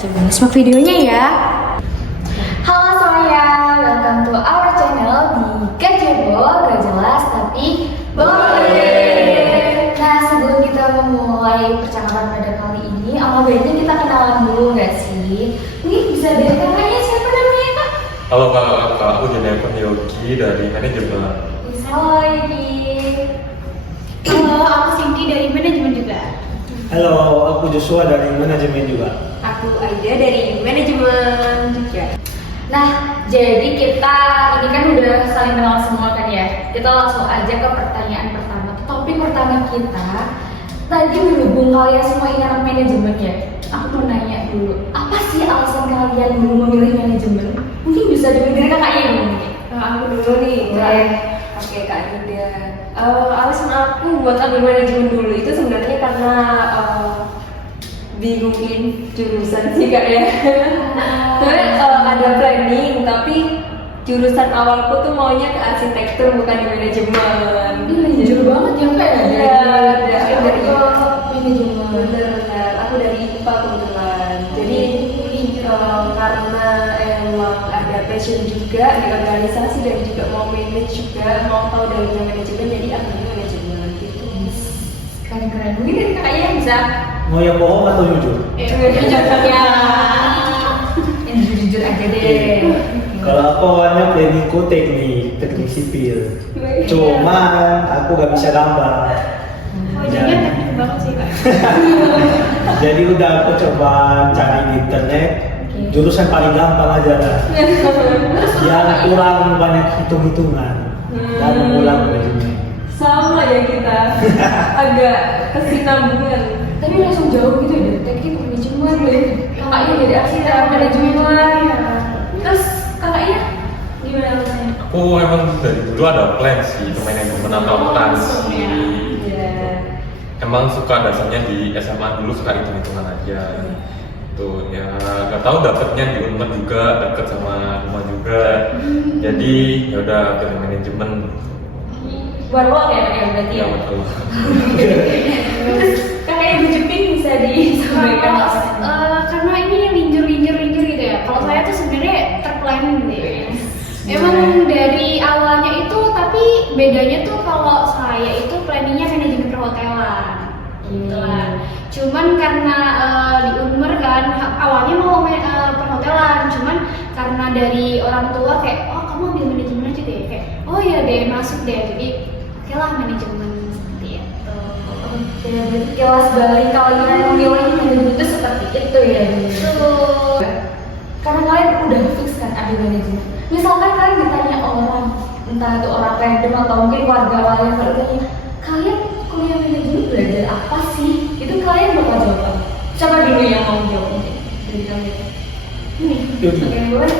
coba simak videonya ya. Halo semuanya, welcome to our channel di Gajebo, gak jelas tapi boleh. Nah, sebelum kita memulai percakapan pada kali ini, alangkah baiknya kita kenalan dulu gak sih? Mungkin bisa dari kakaknya, siapa namanya kak? Halo kak, aku Jennifer Yogi dari manajemen. Halo Yogi. Halo, aku Cindy dari manajemen juga. Halo, aku Joshua dari manajemen juga. Aku Aida dari manajemen juga. Nah, jadi kita ini kan udah saling kenal semua kan ya. Kita langsung aja ke pertanyaan pertama. Topik pertama kita tadi berhubung kalian semua ini anak manajemen ya. Aku mau nanya dulu, apa sih alasan kalian dulu memilih manajemen? Mungkin bisa dari kakaknya dulu mungkin. Aku dulu nih, oke Kak Nida. Alasan aku buat ambil manajemen dulu itu sebenarnya karena bingungin jurusan sih Kak ya. Soalnya ada planning, tapi jurusan awalku tuh maunya ke arsitektur bukan di manajemen. Jujur banget ya Kak ya? Iya, dari manajemen. bener-bener. Aku dari IPA kebetulan. Jadi karena emang ada passion juga di organisasi dan juga mau manage juga, mau tahu dari manajemen, jadi ambil manajemen gitu. Keren-keren. Mungkin dari kakaknya bisa. Mau yang bohong atau jujur? Ya. Yang jujur aja deh. Kalau aku awalnya planningku teknik sipil. Cuman aku gak bisa gambar. Wajahnya teknik banget sih Kak. Jadi udah aku coba cari di internet jurusan paling gampang aja lah. Yang kurang banyak hitung-hitungan dan mengulang manajemen. Sama ya kita, agak kesinambungan. Tapi langsung jauh gitu ya, teknik manajemen. Kakaknya jadi arsitek manajemen. Terus kakaknya gimana alasannya? Aku emang dari dulu ada plan sih ke manajemen akuntansi. Emang suka dasarnya di SMA dulu suka hitung-hitungan aja. Tuh ya nggak tahu dapetnya di Unpad juga, deket sama rumah juga. Jadi ya udah pilih manajemen. Warlock ya kakaknya berarti ya? Ya betul. Terus kakaknya bujupin bisa disampaikan Karena ini linjur gitu ya. Kalau saya tuh sebenarnya terplanning gitu ya. Emang dari awalnya itu, tapi bedanya tuh kalau saya itu planningnya manajemen perhotelan gitu lah. Cuman karena di Unmer kan awalnya mau perhotelan, cuman karena dari orang tua kayak kamu ambil manajemen aja deh, kayak oh ya deh masuk deh, jadi oke lah manajemen seperti itu. Oke, berarti kelas balik kalian memilih manajemen itu seperti itu ya? Betul. Karena kalian udah fix kan ambil manajemen. Misalkan kalian ditanya orang, entah itu orang random atau mungkin keluarga kalian bertanya, kalian kuliah manajemen belajar apa sih? Itu kalian bakal jawab apa? Siapa dulu yang mau jawab mungkin dari kalian? Ini, Yogi. oke boleh.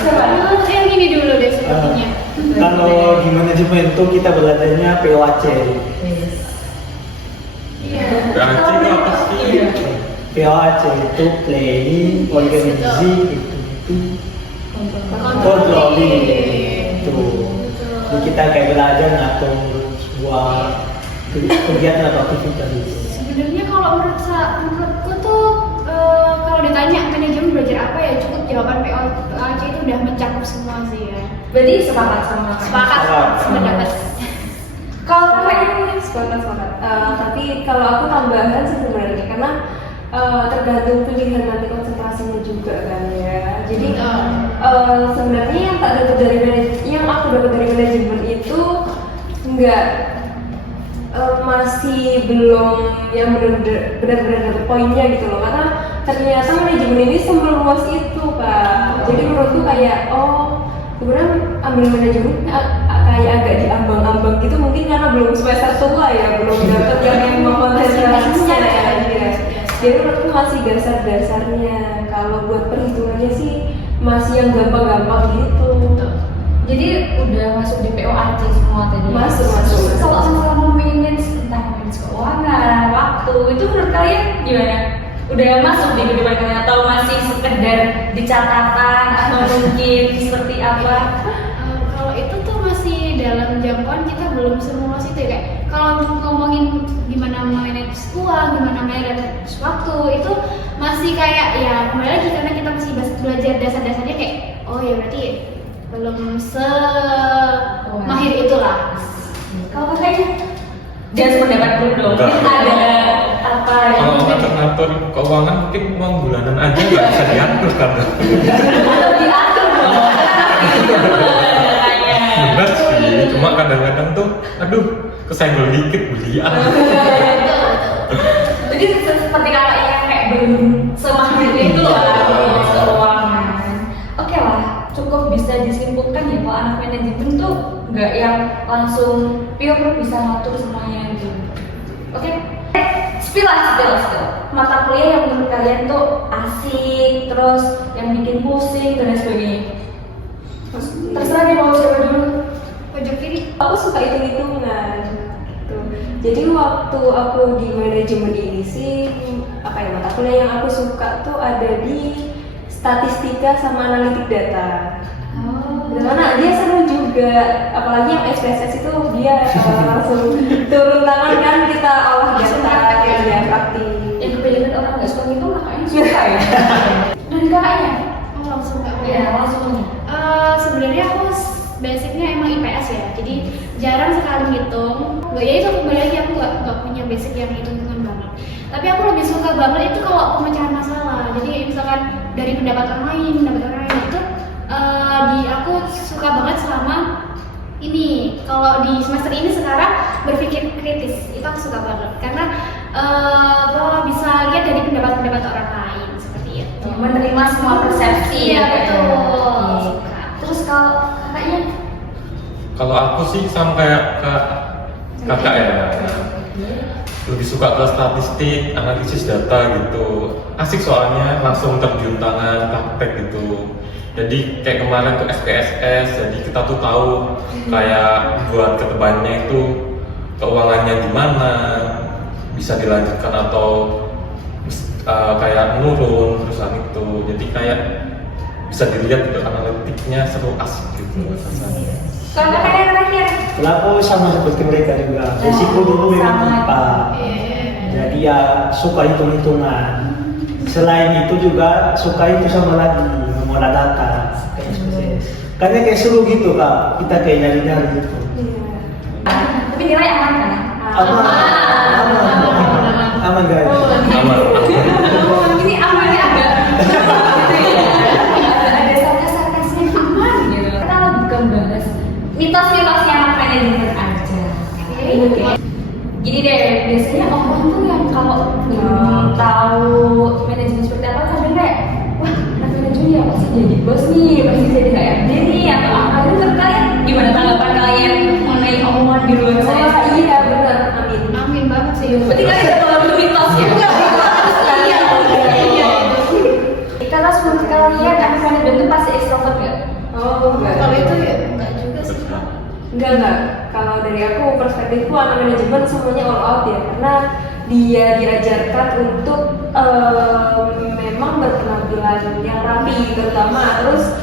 Coba yang ini dulu deh sepertinya. Kalau di manajemen itu kita belajarnya POAC. Iya. Berarti itu apa sih? POAC itu planning, organisasi, itu controlling. Itu. Jadi kita kayak belajar ngatur sebuah kegiatan atau aktivitas itu. Sebenarnya kalau menurutku tuh kalau ditanya manajemen belajar apa ya cukup jawaban POAC itu udah mencakup semua sih ya. Berarti sepakat sama kakak? Sepakat, sependapat. Kalau kakaknya Sepakat. Tapi kalau aku tambahan sih sebenarnya karena tergantung pilihan nanti konsentrasinya juga kan ya. Jadi sebenarnya yang tak dapat dari yang aku dapat dari manajemen itu enggak masih belum yang benar-benar dapat poinnya gitu loh, karena ternyata manajemen ini semeluas itu Kak. Jadi menurutku kayak kemudian ambil manajemen kayak agak diambang-ambang gitu, mungkin karena belum semester tua ya, belum dapat yang emang konsentrasinya ya. Jadi menurutku masih dasar-dasarnya. Kalau buat perhitungannya sih masih yang gampang-gampang gitu. jadi udah masuk di POAC semua tadi? Masuk. Kalau sama manage, entah manage keuangan, waktu, itu menurut kalian gimana? Udah masuk di kehidupan kalian atau masih sekedar di catatan atau mungkin seperti apa? Kalau itu tuh masih dalam jangkauan kita belum seluas itu ya. Kayak kalau ngomongin gimana manage uang, gimana manage waktu, itu masih kayak ya kembali lagi karena kita masih belajar dasar-dasarnya kayak oh ya berarti belum semahir itulah. Kalau kakaknya jangan sependapat dulu dong. Enggak. Ada apa Kalau yang ngatur-ngatur keuangan mungkin uang bulanan aja nggak bisa diatur kan? belum diatur dong? Benar sih, cuma kadang-kadang tuh, aduh, kesenggol dikit beli Jadi seperti kakaknya kayak belum semahir itu loh keuangan. Oke lah, cukup bisa disimpulkan ya kalau anak manajemen tuh nggak yang langsung pure bisa ngatur semuanya gitu. Oke, spill. Mata kuliah yang menurut kalian tuh asik, terus yang bikin pusing dan lain sebagainya. Terserah deh mau siapa dulu. Pojok kiri. Aku suka hitung-hitungan gitu. Jadi waktu aku di manajemen ini sih apa ya, mata kuliah yang aku suka tuh ada di statistika sama analitik data. Dimana dia seru juga, apalagi yang SPSS itu dia langsung turun tangan kan, kita olah data kayak dia praktik. Yang kebanyakan orang nggak suka itu kakaknya suka ya. Dan kakaknya? Oh langsung nggak Ya langsung. sebenarnya aku basicnya emang IPS ya, jadi jarang sekali ngitung. Nggak ya itu kembali lagi aku nggak punya basic yang hitung-hitungan banget. Tapi aku lebih suka banget itu kalau pemecahan masalah. Jadi misalkan dari pendapat orang lain itu aku suka banget sama ini. Kalau di semester ini sekarang berpikir kritis itu aku suka banget karena bahwa bisa lihat dari pendapat-pendapat orang lain seperti itu. Menerima semua persepsi. Iya, betul. Suka. Terus kalau kakaknya? Kalau aku sih sama kayak kakak ya, lebih suka ke statistik, analisis data gitu. Asik soalnya langsung terjun tangan, praktek gitu. Jadi kayak kemarin tuh SPSS, jadi kita tuh tahu kayak buat kedepannya itu keuangannya gimana, bisa dilanjutkan atau kayak menurun terusan itu. Jadi kayak bisa dilihat itu analitiknya seru, asik gitu rasanya. Kalau kakaknya terakhir? Kalau aku sama seperti mereka juga, risiko dulu memang Sama. IPA. Jadi ya suka hitung-hitungan. Selain itu juga suka itu sama lagi mengolah data kayak SPSS. Karena kayak seru gitu kak, kita kayak nyari-nyari gitu. Tapi nilai aman kan? Aman guys. Aman. Ini amannya agak ada sarkas-sarkasnya aman gitu. Kita bukan bahas mitos-mitosnya anak manajemen aja. Oke. Gini deh, biasanya orang tuh yang kalau tahu manajemen seperti apa kadang kayak wah anak manajemen ya pasti jadi bos nih, pasti jadi HRD nih atau apa. Itu kan kalian gimana tanggapan kalian mengenai omongan di luar sana? Iya benar, amin. Amin banget sih. Berarti kalian udah tahu dulu mitos ya? Kalau menurut kalian anak manajemen itu pasti ekstrovert nggak? Oh enggak. Kalau itu ya enggak juga sih. Enggak. Kalau dari aku perspektifku anak manajemen semuanya all out ya, karena dia diajarkan untuk memang berpenampilan yang rapi terutama, terus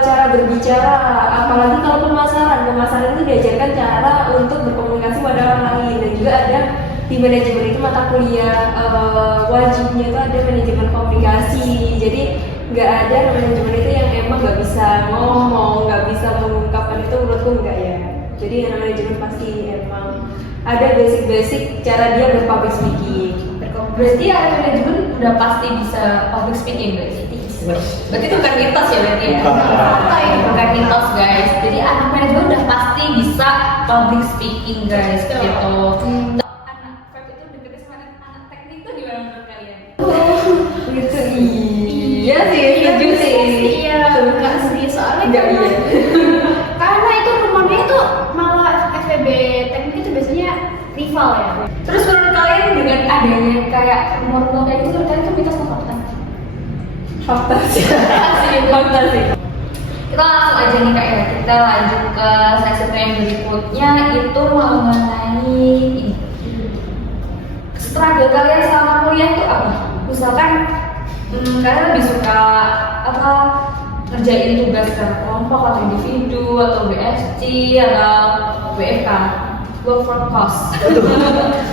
cara berbicara, apalagi kalau pemasaran itu diajarkan cara untuk berkomunikasi pada orang lain. Dan juga ada di manajemen itu mata kuliah wajibnya itu ada manajemen komunikasi. Jadi nggak ada manajemen itu yang emang nggak bisa ngomong, nggak bisa mengungkapkan, itu menurutku enggak ya. Jadi anak manajemen pasti emang ada basic cara dia berpublic speaking. Berarti anak manajemen udah pasti bisa public speaking berarti. Berarti itu bukan mitos ya berarti ya? Bukan mitos guys. Jadi anak manajemen udah pasti bisa public speaking guys gitu. Anak Feb itu deketnya sama anak teknik tuh gimana menurut kalian? Gitu. Iya sih, setuju sih. Iya, enggak sih soalnya Enggak, iya. Karena itu rumahnya itu malah FEB teknik itu biasanya rival ya. Terus menurut kalian dengan adanya kayak rumor-rumor kayak gitu, menurut kalian itu mitos atau fakta? Fakta sih. Fakta sih. Kita langsung aja nih kak ya, kita lanjut ke sesi yang berikutnya itu mengenai ini. Struggle kalian selama kuliah itu apa? Misalkan kalian lebih suka apa ngerjain tugas secara kelompok atau individu atau BSC atau WFK? work from cost.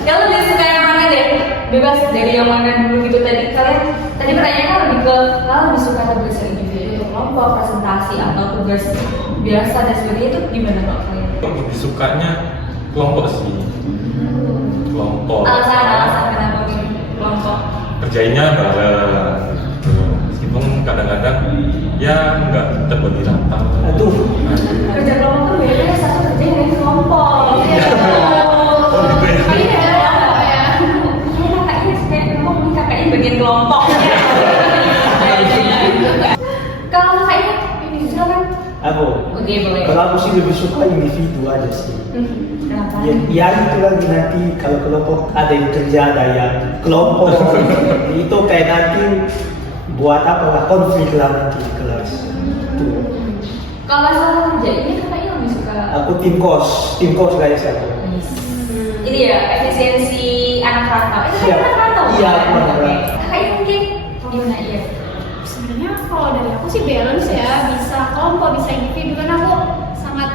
Yang lebih suka yang mana deh? Bebas dari yang mana dulu gitu tadi. Kalian tadi pertanyaannya lebih ke kalian lebih suka tugas individu untuk kelompok, presentasi atau tugas biasa dan sebagainya itu gimana kalau kalian? Lebih sukanya kelompok sih. Kelompok. Alasan kenapa milih kelompok? Kerjainnya bareng. Gitu. Meskipun kadang-kadang ya nggak terbagi rata. Aduh. Kerja kelompok tuh bedanya satu kerja dengan kelompok. Kayaknya Kakaknya bagian kelompok. Kalau kakaknya ini silakan. Aku. Oke, boleh. Kalau aku sih lebih suka individu aja sih. Kenapa? Ya itu lagi nanti kalau kelompok ada yang kerja ada yang kelompok itu kayak nanti buat apa lah konflik lah nanti di kelas. Tuh. Kalau soal kerja ini kakaknya lebih suka. Aku tim kos kayak saya. Ini ya efisiensi anak rantau. Itu Iya. kan anak rantau. Iya, kan? anak rantau. Oke. Kakaknya mungkin gimana ya? sebenarnya kalau dari aku sih balance ya, bisa kelompok, bisa individu, karena aku sangat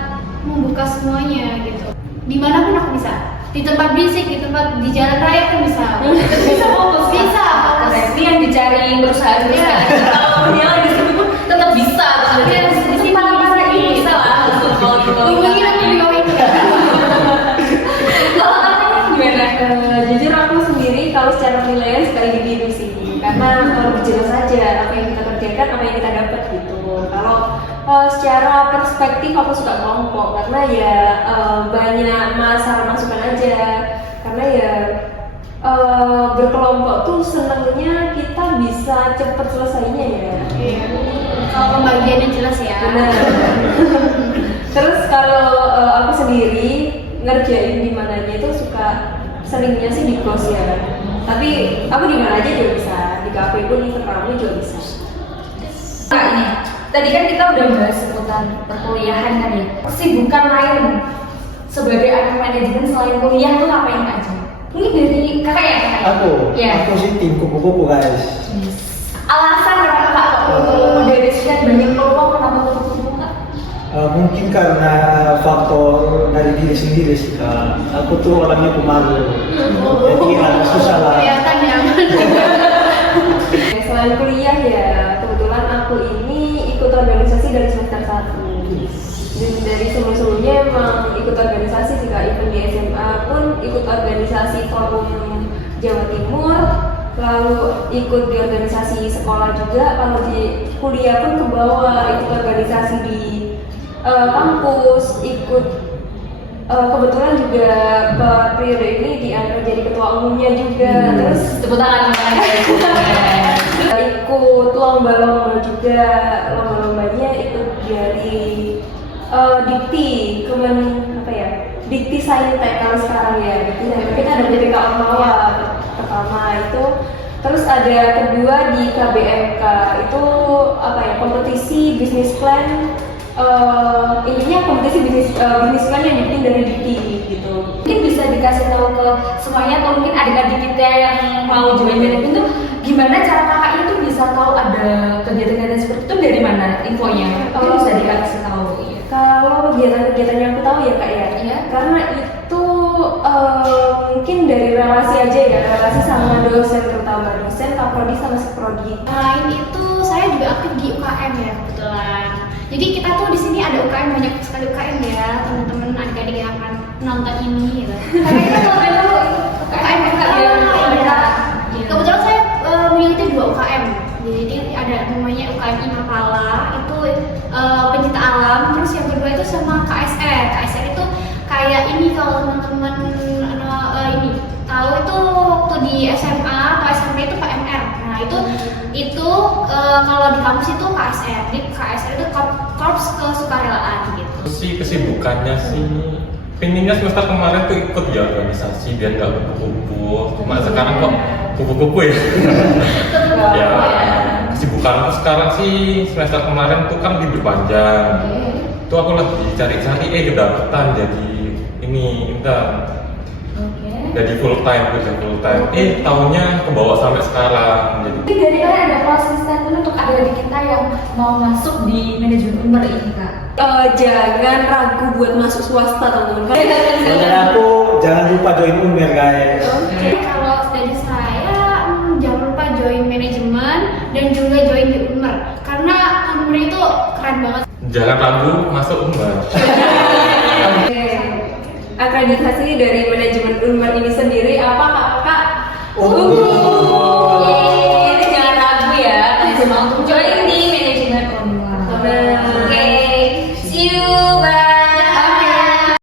membuka semuanya gitu. Dimanapun aku bisa, di tempat bisik, di tempat di jalan raya pun bisa. Bisa fokus. Bisa fokus. Ini yang dicari perusahaan. Iya. Kalau dia lagi sibuk tetap bisa. Iya, Di sini mana ini bisa lah. Kalau di bawah. Mungkin aku di bawah itu. Kalau kakaknya gimana? Jujur aku sendiri kalau secara penilaian sekali individu sih, karena lebih jelas saja apa yang kita kerjakan, apa yang kita dapat gitu. Kalau secara perspektif aku suka kelompok karena ya banyak masalah masukan aja, karena ya berkelompok tuh senangnya kita bisa cepet selesainya ya. Iya. Kalau pembagiannya jelas ya. Benar. Terus kalau aku sendiri ngerjain di mananya itu suka seringnya sih di kos ya. Tapi aku di mana aja juga bisa, di kafe pun ikut rame juga bisa. Nah ini, tadi kan kita udah bahas seputar perkuliahan kan ya. Kesibukan lain sebagai anak manajemen selain kuliah tuh ngapain aja? Mungkin dari kakak ya kakak? Ya. Aku sih tim kupu-kupu guys. Alasan kenapa kak dari sekian banyak peluang kenapa kupu-kupu kak? Mungkin karena faktor dari diri sendiri sih kak. Aku tuh orangnya pemalu, jadi agak susah lah. Kelihatan ya. Selain kuliah ya, kebetulan aku ini ikut organisasi dari semester 1. Dan dari sebelum-sebelumnya emang ikut organisasi sih kak, even di SMA pun ikut organisasi Forum Jawa Timur, lalu ikut di organisasi sekolah juga. Kalau di kuliah pun ke bawah ikut organisasi di kampus, ikut kebetulan juga periode ini diangkat jadi ketua umumnya juga. Terus Tepuk tangan ikut lomba-lomba juga, lomba-lombanya ikut dari Dikti, Dikti Saintek kalau sekarang ya. Dikti Saintek kita ada JPK Ormawa pertama itu. Terus ada kedua di KBMK itu kompetisi bisnis plan. Intinya kompetisi bisnis plan yang dibikin dari Dikti gitu. Mungkin bisa dikasih tahu ke semuanya atau mungkin adik-adik kita yang mau join manajemen tuh gimana cara kakaknya tuh bisa tahu ada kegiatan-kegiatan seperti itu dari mana infonya? Mungkin bisa dikasih tahu. Kalau kegiatan-kegiatan yang aku tahu ya kak ya, Iya. karena itu mungkin dari relasi aja ya, relasi sama dosen, terutama dosen, kaprodi sama seprodi. Selain itu saya juga aktif di UKM ya kebetulan. Jadi kita tuh di sini ada UKM, banyak sekali UKM ya teman-teman adik-adik yang akan nonton ini gitu. Kakaknya kalau boleh tahu UKM kebetulan saya memiliki 2 UKM. Jadi ada namanya UKM Imapala itu pencinta alam, terus yang kedua itu sama KSR. KSR itu kayak ini kalau teman-teman ini tahu itu waktu di SMA atau SMP itu KMR. Nah itu kalau di kampus itu KSR. Jadi KSR itu Korps Kesukarelaan gitu. Sih kesibukannya sih pinginnya semester kemarin tuh ikut di organisasi biar nggak kupu-kupu. Cuma sekarang kok kupu-kupu ya. Ya kesibukanku sekarang sih semester kemarin tuh kan libur panjang. Itu aku lagi cari-cari kedapetan jadi ini intern. Jadi full time kerja full time. Tahunnya kebawa sampai sekarang. Jadi Dari kalian ada closing statement untuk adik-adik kita yang mau masuk di manajemen Unmer ini kak? Jangan ragu buat masuk swasta teman-teman. Kalau dari aku jangan lupa join Unmer guys. Kalau dari saya, jangan lupa join manajemen dan juga join di Unmer karena Unmer itu keren banget. Jangan ragu masuk Unmer. Akreditasi dari manajemen Unmer ini sendiri apa kak?